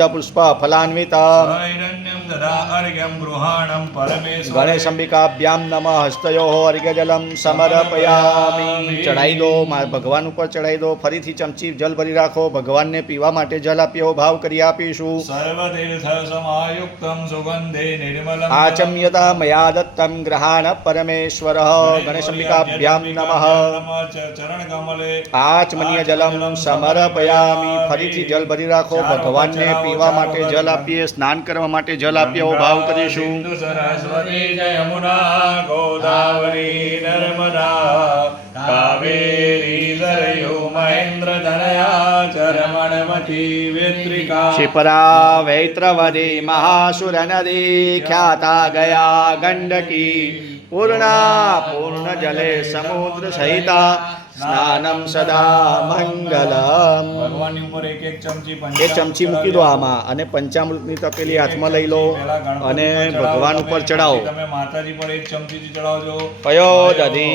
સુગંધપુષ્પ ફલાન્વિત ગણેશંબિકાભ્યામ નમઃ હસ્તયોઃ અર્ઘ્યજલમ સમર્પયામિ. ચડાવી દો, ભગવાન ઉપર ચડાવી દો. ફરીથી ચમચી જલ ભરી રાખો. ભગવાનને પીવા માટે જલ આપ્યો ભાવ કરી આપીશું. આચમ્યતા મયા દત્તમ ગ્રહાણ પરમેશ્વર ગણેશંબિકાભ્યામ નમઃ. આચમનીય જલમ સમર્પયામિ. ફરીથી જલ ભરી રાખો. ભગવાનને પીવા માટે જલ આપીએ, સ્નાન કરવા માટે જલ આપીએ ભાવ કરીશું. સરસ્વતી યમુના ગોદાવરી નર્મદા કાવેરી સરયુ મહેન્દ્ર તનયા ચરમણમતી વિત્રિકા. ક્ષિપરા વૈત્રવદી મહાસુર નદી ખ્યાતા ગયા ગંડકી. પૂર્ણા પૂર્ણ જલે સમુદ્ર સહિતા સ્નાનમ સદા મંગલમ. ભગવાનની ઉપર એક ચમચી એક ચમચી મૂકી દો આમાં અને પંચામૃતની તપેલી હાથમાં લઈ લો અને ભગવાન ઉપર ચડાવો. તમે માતાજી પર એક ચમચી ચડાવજો. કયો દધી